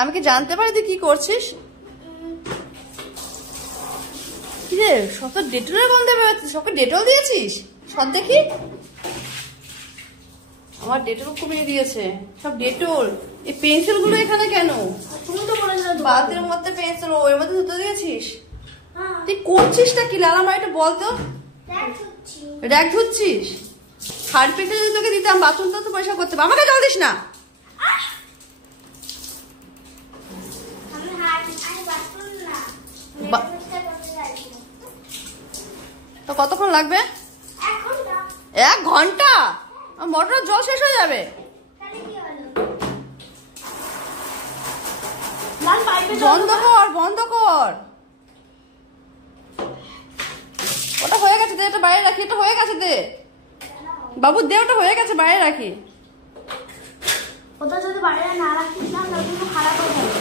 আমি কি জানতে পারি তুই কি করছিস? কি রে, সব ডেটলের গন্ধ বেরোচ্ছে, সবকে ডেটল দিয়েছিস? সব দেখি, আমার ডেটল কমিয়ে দিয়েছে, সব ডেটল। এই পেন্সিল গুলো এখানে কেন? তুমি তো বলেছিলে বাতের মধ্যে পেন্সিল, ওর মধ্যে ধুতে দিয়েছিস? তুই করছিসটা কি লালা মা, এটা বলতো। র‍্যাক ধুচ্ছিস? হারপিকটা যদি তোকে দিতাম বাথরুমটা তো পয়সা করতে, আমাকে জল দিস না। তো কতক্ষণ লাগবে? 1 ঘন্টা? মোটরের জল শেষ হয়ে যাবে। বন্ধ কর, বন্ধ কর। ওটা হয়ে গেছে, দে, এটা বাইরে রাখি। এটা হয়ে গেছে, দে বাবু, দে, ওটা হয়ে গেছে, বাইরে রাখি। ওটা যদি বাইরে না রাখিস না তাহলে কিন্তু খারাপ হয়ে যাবে।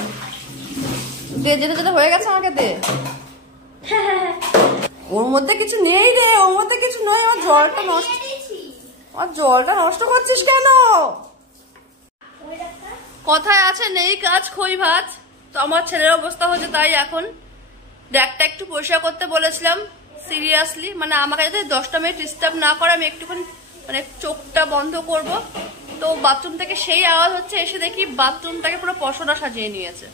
দে, যেটা যেটা হয়ে গেছে আমাকে দে। ওর মধ্যে কিছু নেই রে, ওর মধ্যে কিছু নয়। আমার জলটা নষ্ট, আমার জলটা নষ্ট করছিস কেন? কথায় আছে নেই কাজ খই ভাত। তো আমার ছেলের অবস্থা হচ্ছে তাই। এখন র‍্যাকটা একটু পরিষ্কার করতে বলেছিলাম, সিরিয়াসলি, মানে আমাকে যাতে 10টা মিনিট ডিস্টার্ব না করে, আমি একটুখানি মানে চোখটা বন্ধ করব। তো বাথরুম থেকে সেই আওয়াজ হচ্ছে, এসে দেখি বাথরুমটাকে পুরো পশরা সাজিয়ে নিয়েছে।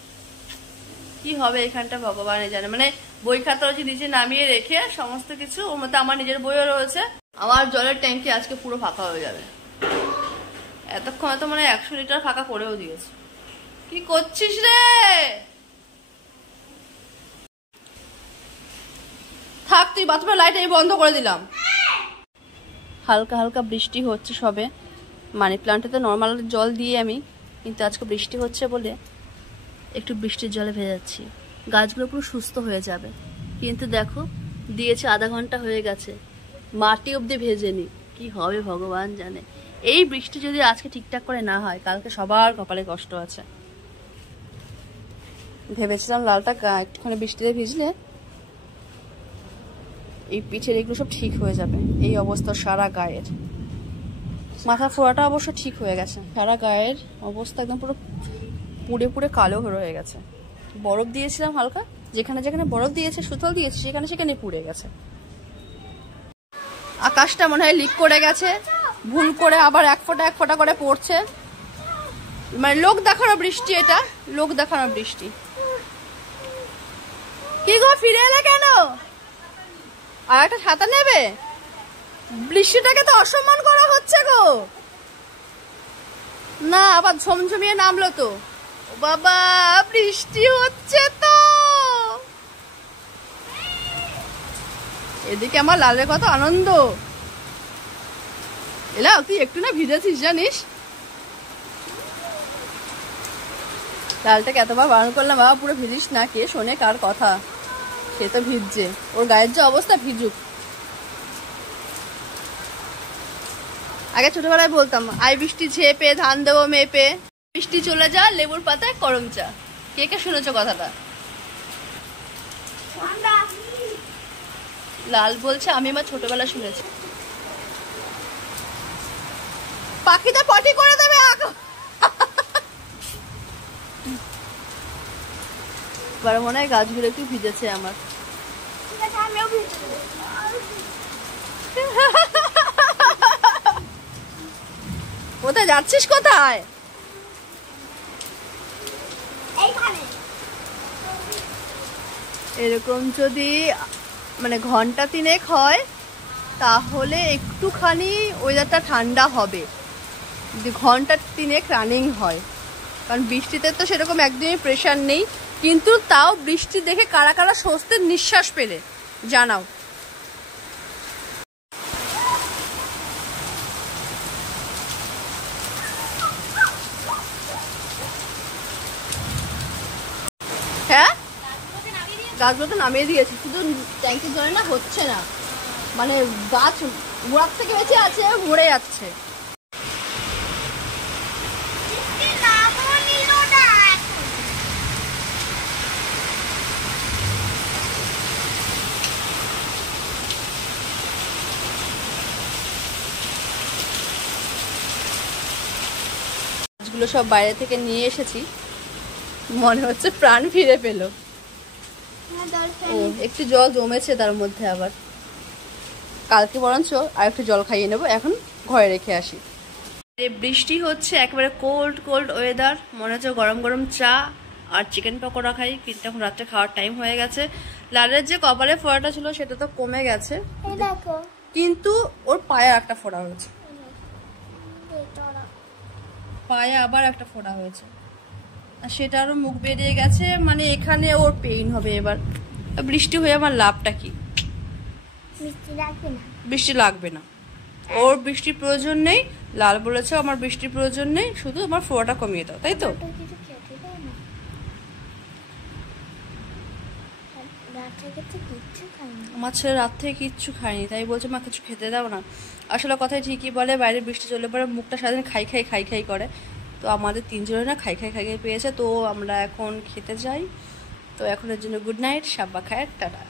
কি হবে এখানটা ভগবান জানে। মানে বই খাতা হচ্ছে নিচে নামিয়ে রেখে সমস্ত কিছু, ওর মধ্যে আমার নিজের বইও রয়েছে। আমার জলের ট্যাঙ্কি আজকে পুরো ফাঁকা হয়ে যাবে। এতক্ষণ তো মানে 100 লিটার ফাঁকা করেও দিয়েছে। কি করছিস রে? থাক তুই, বাথরুমের লাইট এই বন্ধ করে দিলাম। হালকা হালকা বৃষ্টি হচ্ছে সবে। মানি প্লান্টেতে নর্মাল জল দিয়ে আমি, কিন্তু আজকে বৃষ্টি হচ্ছে বলে একটু বৃষ্টির জলে ভেজাচ্ছি। গাছগুলো পুরো সুস্থ হয়ে যাবে। কিন্তু দেখো, দিয়েছে আধা ঘন্টা হয়ে গেছে, মাটি অবধি ভেজেনি। কি হবে ভগবান জানে। এই বৃষ্টি যদি আজকে ঠিকঠাক করে না হয়, কালকে সবার কপালে কষ্ট আছে। ভেবেছিলাম লালটা একটুখানি বৃষ্টিতে ভিজলে এই পিঠের এগুলো সব ঠিক হয়ে যাবে। এই অবস্থা সারা গায়ের। মাথা ফোড়াটা অবশ্য ঠিক হয়ে গেছে, সারা গায়ের অবস্থা একদম পুরো পুড়ে পুড়ে কালো হয়ে গেছে। বরফ দিয়েছিলাম হালকা, যেখানে যেখানে বরফ দিয়েছে, সুতল দিয়েছে, সেখানে সেখানে পুড়ে গেছে। আকাশটা মনে হয় লিক করে গেছে, ভুল করে আবার এক ফোঁটা করে পড়ছে। মানে লোক দেখানো বৃষ্টি, এটা লোক দেখানো বৃষ্টি। কি গো, ফিরে এলে কেন? আর একটা ছাতা নেবে? বৃষ্টিটাকে তো অসম্মান করা হচ্ছে গো। না, আবার ঝমঝমিয়ে নামলো তো। বাবা, বৃষ্টি হচ্ছে তো। এদিকে আমার লালের কত আনন্দ। এলা, তুই একটু না ভিজেছিস জানিস? লালটাকে এতবার বারণ করলাম, বাবা পুরো ভিজিস না, কে শোনে কার কথা। সে তো ভিজছে, ওর গায়ের যে অবস্থা, ভিজুক। আগে ছোটবেলায় বলতাম, আই বৃষ্টি ঝেপে ধান দেবো মেপে, বৃষ্টি চলে যা লেবুর পাতায় করম চা। কে কে শুনেছো কথাটা? লাল বলছে আমি মা ছোটবেলা শুনেছি। পাখিটা পটি করে দেবে। এবার মনে হয় গাছগুলো একটু ভিজেছে আমার। কোথায় যাচ্ছিস? কোথায়? এরকম যদি মানে ঘন্টা 3 হয় তাহলে একটুখানি ওয়েদারটা ঠান্ডা হবে। যদি ঘন্টা 3 রানিং হয়, কারণ বৃষ্টিতে তো সেরকম একদমই প্রেশার নেই। কিন্তু তাও বৃষ্টি দেখে কারা কারা স্বস্তির নিঃশ্বাস পেলে জানাও। হ্যাঁ, গাছগুলো তো নামিয়ে দিয়েছি, শুধু ট্যাঙ্কির জলে না হচ্ছে না, মানে গাছ গোড়ার থেকে বেঁচে আছে, মরে যাচ্ছে। গাছগুলো সব বাইরে থেকে নিয়ে এসেছি, মনে হচ্ছে প্রাণ ফিরে পেল। হ্যাঁ দরকার ও একটু জল জমেছে তার মধ্যে আবার, কালকে বরঞ্চ আর একটু জল খাইয়ে নেবো, এখন ঘরে রেখে আসি। বৃষ্টি হচ্ছে, একেবারে কোল্ড কোল্ড ওয়েদার, মনে হচ্ছে গরম গরম চা আর চিকেন পকোড়া খাই, কিন্তু এখন রাত্রে খাওয়ার টাইম হয়ে গেছে। লালের যে কপালে ফোড়াটা ছিল সেটা তো কমে গেছে, এই দেখো কিন্তু ওর পায়ে একটা ফোড়া হয়েছে, এটা পায়ে আবার একটা ফোড়া হয়েছে, আর সেটা আরো মুখ বেরিয়ে গেছে, মানে এখানে ওর পেইন হবে এবার। বৃষ্টি হয়ে আমার লাভটা কি? মিষ্টি রাখবে না। বৃষ্টি লাগবে না, ওর বৃষ্টির প্রয়োজন নেই। লাল বলেছে আমার বৃষ্টির প্রয়োজন নেই, শুধু আমার ফোড়াটা কমিয়ে দাও, তাই তো? তো কিছু খেতে দেয় না, রাত থেকে তো কিচ্ছু খাইনি। আমার ছেলে রাত থেকে কিচ্ছু খায়নি, তাই বলছে মা কিছু খেতে দাও না। আসলে কথাই ঠিকই বলে, বাইরে বৃষ্টি চলে পরে মুখটা সারাদিন খাই খাই খাই খাই করে, তো আমাদের তিনজনের না খাই খাই খাই খাই পেয়েছে, তো আমরা এখন খেতে যাই। তো এখন এর জন্য গুড নাইট, সাব্বা খায়ের, টাটা।